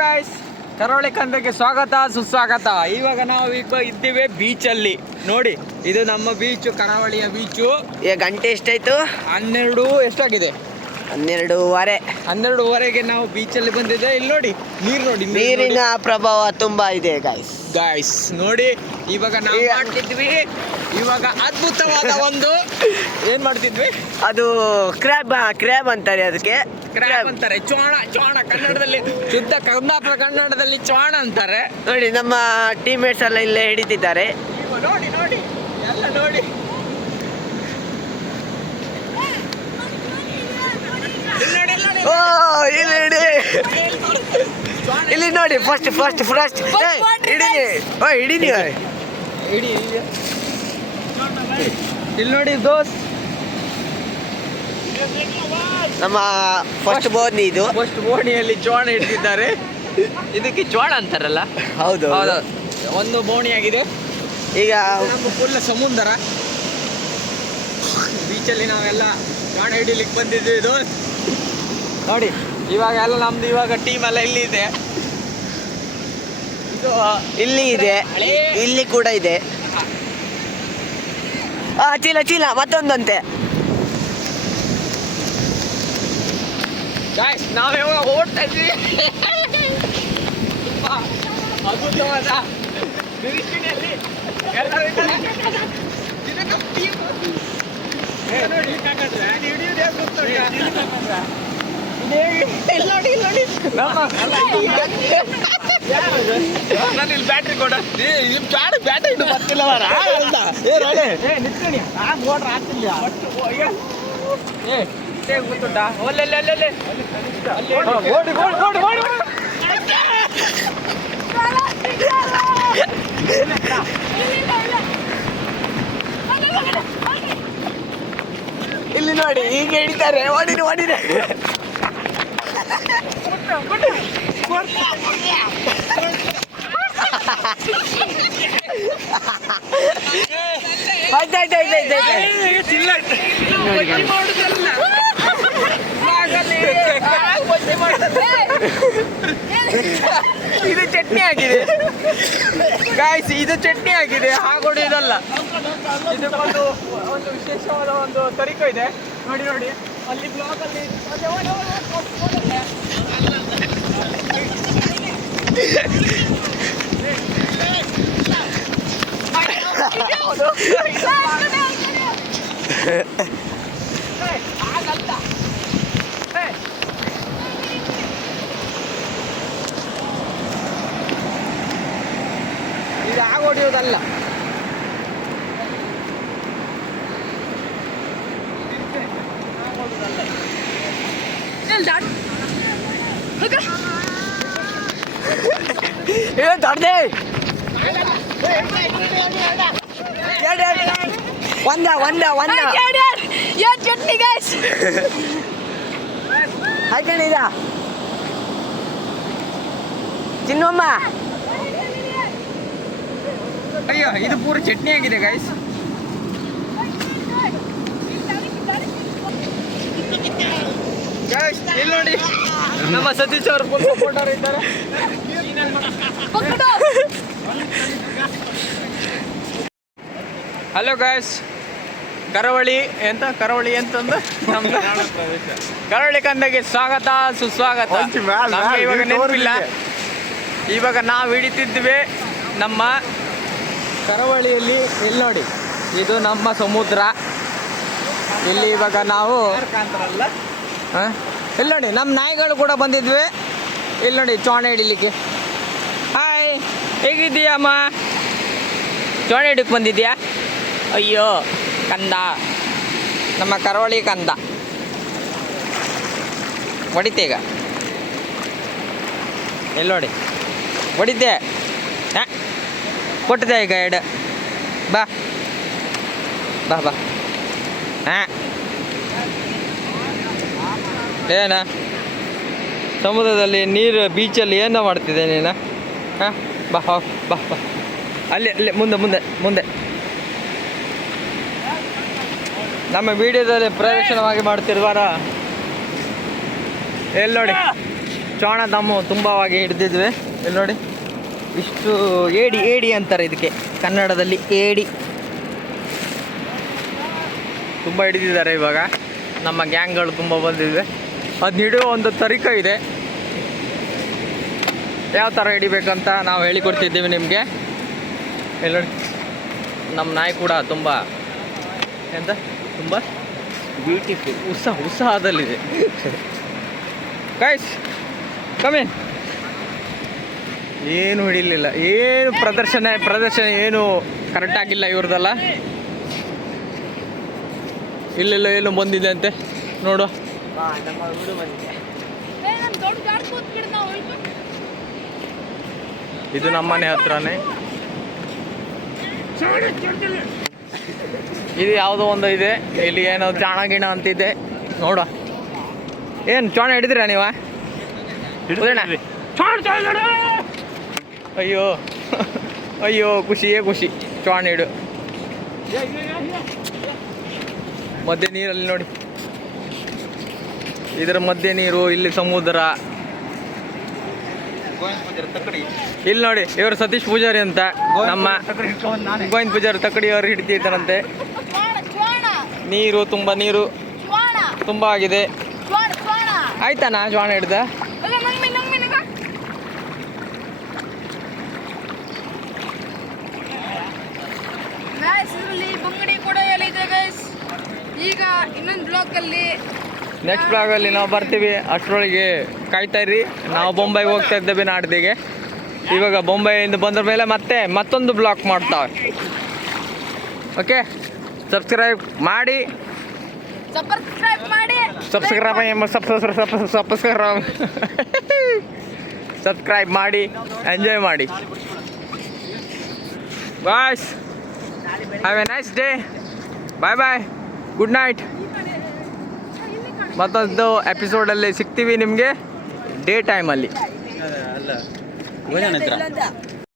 Guys, ಕರಾವಳಿ ಕಂದಕ್ಕೆ ಸ್ವಾಗತ ಸುಸ್ವಾಗತ. ಇವಾಗ ನಾವು ಇದ್ದೀವಿ ಬೀಚಲ್ಲಿ. ನೋಡಿ, ಇದು ನಮ್ಮ ಬೀಚು, ಕರಾವಳಿಯ ಬೀಚು. ಈಗ ಗಂಟೆ ಎಷ್ಟಾಯ್ತು? 12 ಎಷ್ಟಾಗಿದೆ? 12:30 ನಾವು ಬೀಚಲ್ಲಿ ಬಂದಿದ್ದೆ. ಇಲ್ಲಿ ನೋಡಿ, ನೀರಿನ ಪ್ರಭಾವ ತುಂಬಾ ಇದೆ ಗಾಯ್ಸ್. ನೋಡಿ, ಇವಾಗ ನಾವು ಮಾಡ್ತಿದ್ವಿ. ಇವಾಗ ಅದ್ಭುತವಾದ ಒಂದು ಏನ್ ಮಾಡ್ತಿದ್ವಿ, ಅದು ಕ್ರ್ಯಾಬ್ ಅಂತಾರೆ. ಅದಕ್ಕೆ ಕ್ರ್ಯಾಬ್ ಅಂತಾರೆ. ಚೋಣ ಕನ್ನಡದಲ್ಲಿ, ಶುದ್ಧ ಕನ್ನಡ ಕನ್ನಡದಲ್ಲಿ ಚೋಣ ಅಂತಾರೆ. ನೋಡಿ, ನಮ್ಮ ಟೀಮ್ಮೇಟ್ಸ್ ಎಲ್ಲ ಇಲ್ಲೇ ಹಿಡಿತಿದ್ದಾರೆ. ನೋಡಿ ಎಲ್ಲ ನೋಡಿ. ಇಲ್ಲಿ ನೋಡಿ, ಫಸ್ಟ್ ಹಿಡೀನಿ. ಇಲ್ಲಿ ನೋಡಿ ದೋಸ್ತ್, ನಮ್ಮ ಫಸ್ಟ್ ಬೋನಿ. ಇದು ಫಸ್ಟ್ ಬೋಣಿಯಲ್ಲಿ ಚೋಣ ಇಡ್ತಿದ್ದಾರೆ. ಇದಕ್ಕೆ ಚೋಣ ಅಂತಾರಲ್ಲ. ಹೌದು. ಒಂದು ಬೋಣಿ ಆಗಿದೆ. ಈಗ ನಮ್ಮ ಫುಲ್ ಸಮುದ್ರ ಬೀಚಲ್ಲಿ ನಾವೆಲ್ಲ ಚೋಣ ಹಿಡಿಲಿಕ್ಕೆ ಬಂದಿದ್ವಿ. ಇದು ನೋಡಿ, ಇವಾಗ ಎಲ್ಲ ನಮ್ದು ಇವಾಗ ಟೀಮ್ ಎಲ್ಲ ಇಲ್ಲಿದೆ. ಇದು ಇಲ್ಲಿ ಇದೆ, ಇಲ್ಲಿ ಕೂಡ ಇದೆ. ಚೀಲ ಮತ್ತೊಂದಂತೆ. ಗಾಯ್ಸ್, ನಾವು ಯಾವಾಗ ಓಡ್ತಾ ಇದ್ವಿ. ಅದ್ಭುತವಾದ ನಿರೀಕ್ಷಣೆಯಲ್ಲಿ ಎಲ್ಲರೂ ಬ್ಯಾಟ್ರಿ ಕೊಡ, ಬ್ಯಾಟ್ರಿ ಇಟ್ಟು ಬರ್ತಿಲ್ಲ. ಮೋಟ್ರ್ ಆಗ್ತಿಲ್ಲ. ಗೊತ್ತುಂಟಾ? ಒಲ್ಲೆ ಇಲ್ಲಿ ನೋಡಿ, ಈಗ ಹಿಡಿತಾರೆ. ಓಡಿರಿ. ಇದು ಚಟ್ನಿ ಆಗಿದೆ ಗಾಯ್ಸ್, ಇದು ಚಟ್ನಿ ಆಗಿದೆ. ಹಾಗೊಡಿಯೋದಲ್ಲ. ಇದಕ್ಕೊಂದು ವಿಶೇಷವಾದ ಒಂದು ತರೀಕು ಇದೆ. ನೋಡಿ ಅಲ್ಲಿ ಬ್ಲಾಗಲ್ಲಿ ಇದು ಆಗೋಡಿಯೋದಲ್ಲ. ದೊಡ್ಡದೆ ಒಂದ ಚಟ್ನಿ ಗೈಸ್ ಹಾಕೊಂಡಿದ ಚಿನ್ನಮ್ಮ. ಅಯ್ಯೋ, ಇದು ಪೂರ ಚಟ್ನಿ ಆಗಿದೆ ಗೈಸ್. ಇಲ್ಲಿ ನೋಡಿ, ನಮ್ಮ ಸತೀಶ್ ಅವರು ಫೋಟೋ ಇದ್ದಾರೆ. ಹಲೋ ಗಾಯ್ಸ್, ಕರಾವಳಿ ಅಂತಂದು ನಮ್ದು ಕರಾವಳಿ ಕಂದಗೆ ಸ್ವಾಗತ ಸುಸ್ವಾಗತ. ನಮಗೆ ಇವಾಗ ನೆನಪಿಲ್ಲ. ಇವಾಗ ನಾವು ಹಿಡಿತಿದ್ವಿ ನಮ್ಮ ಕರಾವಳಿಯಲ್ಲಿ. ಇಲ್ಲಿ ನೋಡಿ, ಇದು ನಮ್ಮ ಸಮುದ್ರ. ಇಲ್ಲಿ ಇವಾಗ ನಾವು ಇಲ್ಲಿ ನೋಡಿ, ನಮ್ಮ ನಾಯಿಗಳು ಕೂಡ ಬಂದಿದ್ವಿ. ಇಲ್ಲಿ ನೋಡಿ, ಚೋಣ ಹಿಡಿಲಿಕ್ಕೆ. ಹಾಯ್, ಹೇಗಿದ್ದೀಯಮ್ಮ? ಚೋಣ ಹಿಡಕ್ಕೆ ಬಂದಿದ್ಯಾ? ಅಯ್ಯೋ ಕಂದ, ನಮ್ಮ ಕರಾವಳಿ ಕಂದ. ಹೊಡಿತೇಗ. ಇಲ್ಲಿ ನೋಡಿ, ಹೊಡಿದ್ದೆ. ಕೊಟ್ಟಿದ್ದೆ ಈಗ ಎರಡು. ಬಾ ಹಾಂ, ಏನ ಸಮುದ್ರದಲ್ಲಿ ನೀರು, ಬೀಚಲ್ಲಿ ಏನೋ ಮಾಡ್ತಿದ್ದೆ ನೀನು? ಹಾಂ, ಬಾ ಅಲ್ಲಿ ಮುಂದೆ ನಮ್ಮ ವಿಡಿಯೋದಲ್ಲಿ ಪ್ರದರ್ಶನವಾಗಿ ಮಾಡ್ತಿರುವಾರ. ಎಲ್ಲಿ ನೋಡಿ, ಚಾಣಧಾಮು ತುಂಬವಾಗಿ ಹಿಡಿದಿದ್ವಿ. ಇಲ್ಲಿ ನೋಡಿ ಇಷ್ಟು ಏಡಿ ಏಡಿ ಅಂತಾರೆ ಇದಕ್ಕೆ ಕನ್ನಡದಲ್ಲಿ, ಏಡಿ ತುಂಬ ಹಿಡಿದಿದ್ದಾರೆ. ಇವಾಗ ನಮ್ಮ ಗ್ಯಾಂಗ್ಗಳು ತುಂಬ ಬಂದಿದೆ. ಅದನ್ನ ಹಿಡಿಯೋ ಒಂದು ತರೀಕ ಇದೆ, ಯಾವ ಥರ ಹಿಡಿಬೇಕಂತ ನಾವು ಹೇಳಿಕೊಡ್ತಿದ್ದೀವಿ ನಿಮಗೆ. ಇಲ್ಲಿ ನೋಡಿ ನಮ್ಮ ನಾಯಿ ಕೂಡ ತುಂಬ ಎಂತ ತುಂಬ ಬ್ಯೂಟಿಫುಲ್ ಉತ್ಸಾಹದಲ್ಲಿದೆ. ಗೈಸ್ ಕಮೇನ್. ಏನು ಹಿಡಿಲಿಲ್ಲ, ಏನು ಪ್ರದರ್ಶನ ಏನು ಕರೆಕ್ಟಾಗಿಲ್ಲ ಇವ್ರದ್ದೆಲ್ಲ. ಇಲ್ಲೆಲ್ಲ ಏನು ಬಂದಿದೆ ಅಂತೆ ನೋಡು. ನಮ್ಮ ಹುಡುಗ ಬಂದಿದೆ. ಇದು ನಮ್ಮನೆ ಹತ್ರನೇ. ಇದು ಯಾವುದೋ ಒಂದು ಇದೆ, ಇಲ್ಲಿ ಏನೋ ಚಾಣ ಗಿಣ ಅಂತಿದೆ ನೋಡು. ಏನು ಚಾಣ ಹಿಡಿದಿರಾ ನೀವ? ಅಯ್ಯೋ ಅಯ್ಯೋ ಖುಷಿಯೇ ಖುಷಿ. ಚಾಣ ಹಿಡು ಮಧ್ಯೆ ನೀರಲ್ಲಿ ನೋಡಿ, ಇದರ ಮಧ್ಯೆ ನೀರು, ಇಲ್ಲಿ ಸಮುದ್ರ. ಇಲ್ಲಿ ನೋಡಿ ಇವರು ಸತೀಶ್ ಪೂಜಾರಿ ಅಂತ, ನಮ್ಮ ಗೋವಿಂದ ಪೂಜಾರಿ ತಕ್ಕಡಿ ಅವರು ಹಿಡಿತಿದ್ದಾರಂತೆ. ನೀರು ತುಂಬ ಆಗಿದೆ. ಆಯ್ತಾನಾ ಜ್ವಾಣ ಹಿಡ್ದ? ಬಂಗಡಿ ಕೂಡ ಎಲ್ಲಿದೆ ಗೈಸ್. ಈಗ ಇನ್ನೊಂದು ಬ್ಲಾಕಲ್ಲಿ ನೆಕ್ಸ್ಟ್ ಬ್ಲಾಗಲ್ಲಿ ನಾವು ಬರ್ತೀವಿ. ಅಷ್ಟರೊಳಗೆ ಕಾಯ್ತಾ ಇರ್ರಿ. ನಾವು ಬೊಂಬೈಗೆ ಹೋಗ್ತಾ ಇದ್ದೇವೆ ನಾಡ್ದಿಗೆ. ಇವಾಗ ಬೊಂಬೈಯಿಂದ ಬಂದ ಮೇಲೆ ಮತ್ತೊಂದು ಬ್ಲಾಗ್ ಮಾಡ್ತಾವೆ. ಓಕೆ, ಸಬ್ಸ್ಕ್ರೈಬ್ ಮಾಡಿ ಸಬ್ಸ್ಕ್ರೈಬ್ ಮಾಡಿ ಎಂಜಾಯ್ ಮಾಡಿ. Boys, have a nice day. Bye bye, good night. ಮತ್ತೊಂದು ಎಪಿಸೋಡಲ್ಲಿ ಸಿಗ್ತೀವಿ ನಿಮಗೆ ಡೇ ಟೈಮಲ್ಲಿ. ಇಲ್ಲ ಅಂತ.